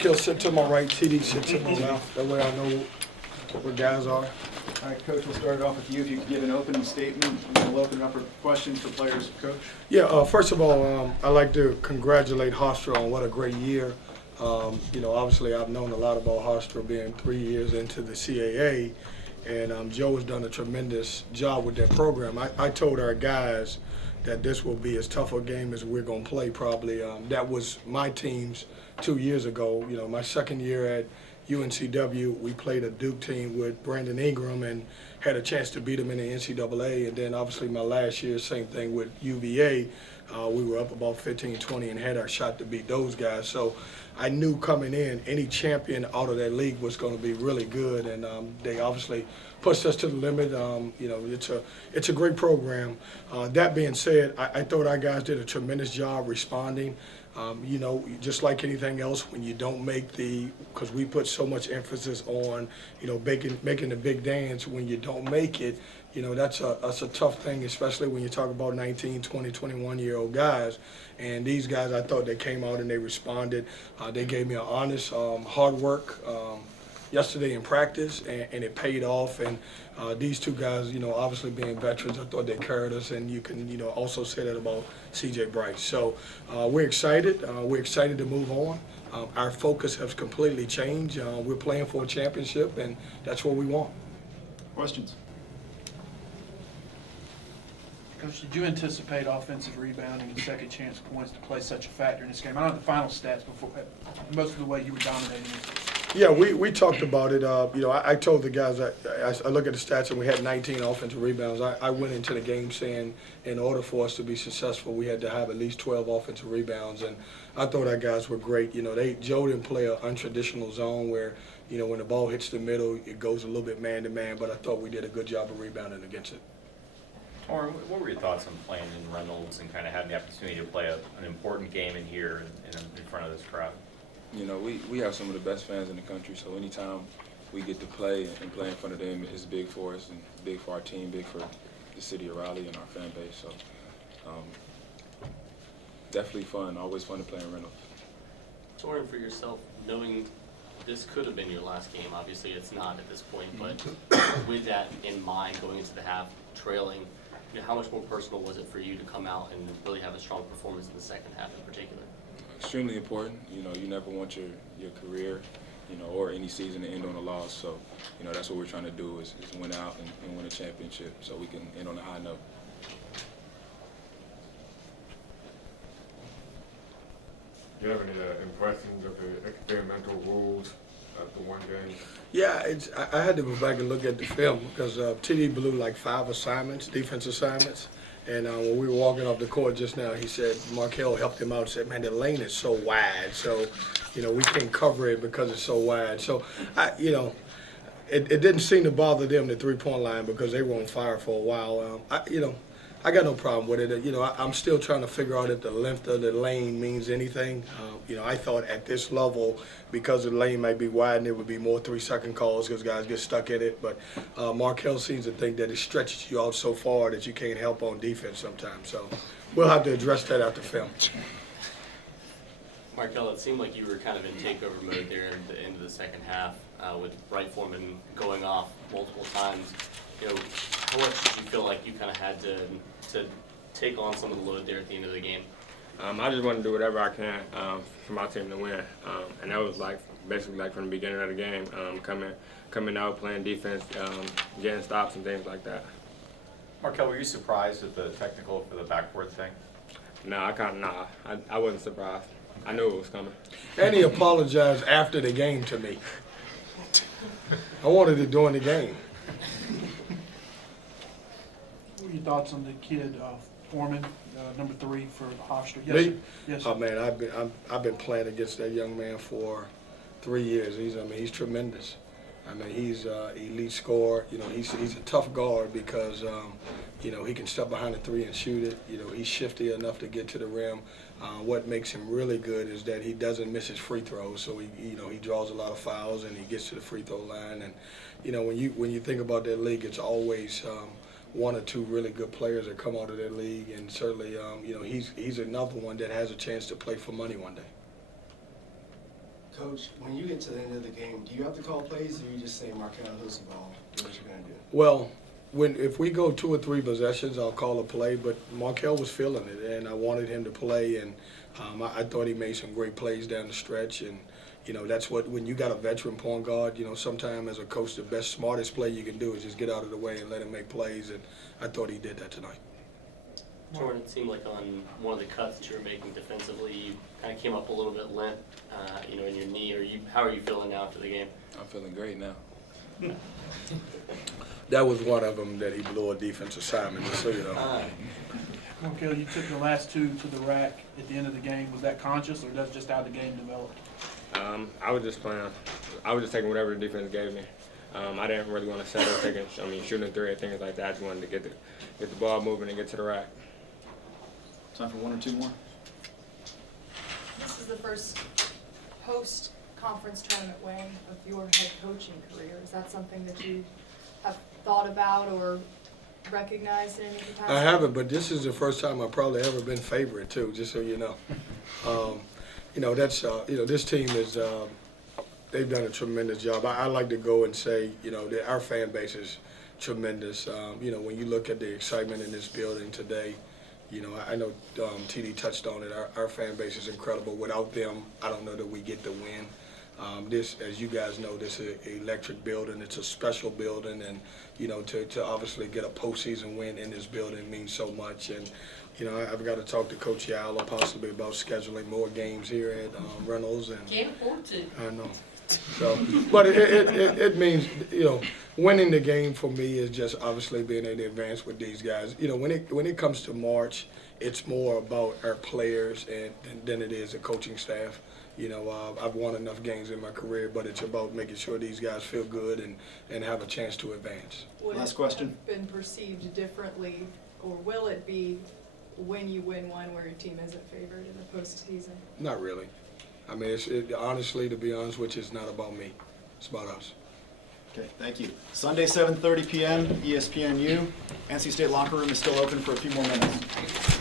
Markel sit to my right, TD sit to my left. That way I know where guys are. All right, Coach, we'll start it off with you. If you could give an opening statement, and we'll open it up for questions for players. Coach? Yeah, first of all, I'd like to congratulate Hofstra on what a great year. Obviously I've known a lot about Hofstra being 3 years into the CAA, and Joe has done a tremendous job with that program. I told our guys that this will be as tough a game as we're going to play probably. That was my team's 2 years ago. My second year at UNCW, we played a Duke team with Brandon Ingram and had a chance to beat them in the NCAA. And then obviously my last year, same thing with UVA. We were up about 15-20 and had our shot to beat those guys. So I knew coming in, any champion out of that league was going to be really good. And they obviously pushed us to the limit. It's a great program. That being said, I thought our guys did a tremendous job responding. Just like anything else, when you don't make because we put so much emphasis on, making the big dance, when you don't make it, that's a tough thing, especially when you talk about 19, 20, 21-year-old guys. And these guys, I thought they came out and they responded. They gave me an honest, hard work yesterday in practice, and it paid off. And these two guys, obviously being veterans, I thought they carried us, and you can, also say that about C.J. Bryce. So we're excited. We're excited to move on. Our focus has completely changed. We're playing for a championship, and that's what we want. Questions? Coach, did you anticipate offensive rebounding and second chance points to play such a factor in this game? I don't know the final stats before, most of the way you were dominating it. Yeah, we talked about it. I told the guys, I look at the stats and we had 19 offensive rebounds. I went into the game saying in order for us to be successful, we had to have at least 12 offensive rebounds. And I thought our guys were great. Joe didn't play an untraditional zone where, when the ball hits the middle, it goes a little bit man-to-man, but I thought we did a good job of rebounding against it. Torrin, what were your thoughts on playing in Reynolds and kind of having the opportunity to play an important game in here in front of this crowd? We have some of the best fans in the country, so anytime we get to play and play in front of them is big for us and big for our team, big for the city of Raleigh and our fan base. So definitely fun, always fun to play in Reynolds. Torrin, for yourself, knowing this could have been your last game, obviously it's not at this point, but with that in mind, going into the half, trailing, how much more personal was it for you to come out and really have a strong performance in the second half in particular? Extremely important. You never want your career, or any season to end on a loss. So, that's what we're trying to do is win out and win a championship so we can end on a high note. Do you have any impressions of the experimental rules after one game? Yeah, I had to go back and look at the film because TD blew like 5 assignments, defense assignments. And when we were walking off the court just now, he said, Markel helped him out and said, man, the lane is so wide. So, we can't cover it because it's so wide. So, it didn't seem to bother them, the three-point line, because they were on fire for a while. I got no problem with it. I'm still trying to figure out if the length of the lane means anything. I thought at this level, because the lane might be wide, and there would be more 3-second calls because guys get stuck in it. But Markel seems to think that it stretches you out so far that you can't help on defense sometimes. So we'll have to address that after film. Markel, it seemed like you were kind of in takeover mode there at the end of the second half with Wright Foreman going off multiple times. How much did you feel like you kind of had to take on some of the load there at the end of the game? I just want to do whatever I can for my team to win, and that was basically from the beginning of the game, coming out, playing defense, getting stops and things like that. Markel, were you surprised with the technical for the backboard thing? No, I wasn't surprised. I knew it was coming. And he apologized after the game to me. I wanted it during the game. What are your thoughts on the kid, Foreman, number 3 for Hofstra? Yes, Me? sir. Yes, sir. Oh man, I've been playing against that young man for 3 years. He's tremendous. He's elite scorer. He's a tough guard because he can step behind the 3 and shoot it. He's shifty enough to get to the rim. What makes him really good is that he doesn't miss his free throws. So he draws a lot of fouls and he gets to the free throw line. And when you think about that league, it's always 1 or 2 really good players that come out of that league. And certainly, he's another one that has a chance to play for money one day. Coach, when you get to the end of the game, do you have to call plays, or you just say, Markel, who's the ball? What you're going to do? Well, if we go 2 or 3 possessions, I'll call a play. But Markel was feeling it, and I wanted him to play. And I thought he made some great plays down the stretch. And that's what, when you got a veteran point guard, sometimes as a coach, the best, smartest play you can do is just get out of the way and let him make plays. And I thought he did that tonight. Jordan, it seemed like on one of the cuts that you were making defensively, you kind of came up a little bit limp, in your knee. How are you feeling now after the game? I'm feeling great now. That was one of them that he blew a defense assignment, just so you know. Markel, you took the last 2 to the rack at the end of the game. Was that conscious, or that's just how the game developed? I was just playing. I was just taking whatever the defense gave me. I didn't really want to settle, shooting 3 or things like that. I just wanted to get the ball moving and get to the rack. Time for 1 or 2 more. This is the first post-conference tournament win of your head coaching career. Is that something that you have thought about or recognized in any capacity? I haven't, but this is the first time I've probably ever been favorite too, just so you know. That's this team is they've done a tremendous job. I like to go and say, that our fan base is tremendous. When you look at the excitement in this building today, I know TD touched on it. Our fan base is incredible. Without them, I don't know that we get the win. This, as you guys know, this is an electric building. It's a special building, and to obviously get a postseason win in this building means so much. And I've got to talk to Coach Yala possibly about scheduling more games here at Reynolds. And Can't afford to. I know. So, but it means winning the game for me is just obviously being able to advance with these guys. When it comes to March, it's more about our players than it is the coaching staff. I've won enough games in my career, but it's about making sure these guys feel good and have a chance to advance. Would Last it question. have been perceived differently, or will it be when you win one where your team isn't favored in the postseason? Not really. I mean, honestly, to be honest with you, it's not about me. It's about us. Okay, thank you. Sunday, 7:30 p.m., ESPNU. NC State locker room is still open for a few more minutes.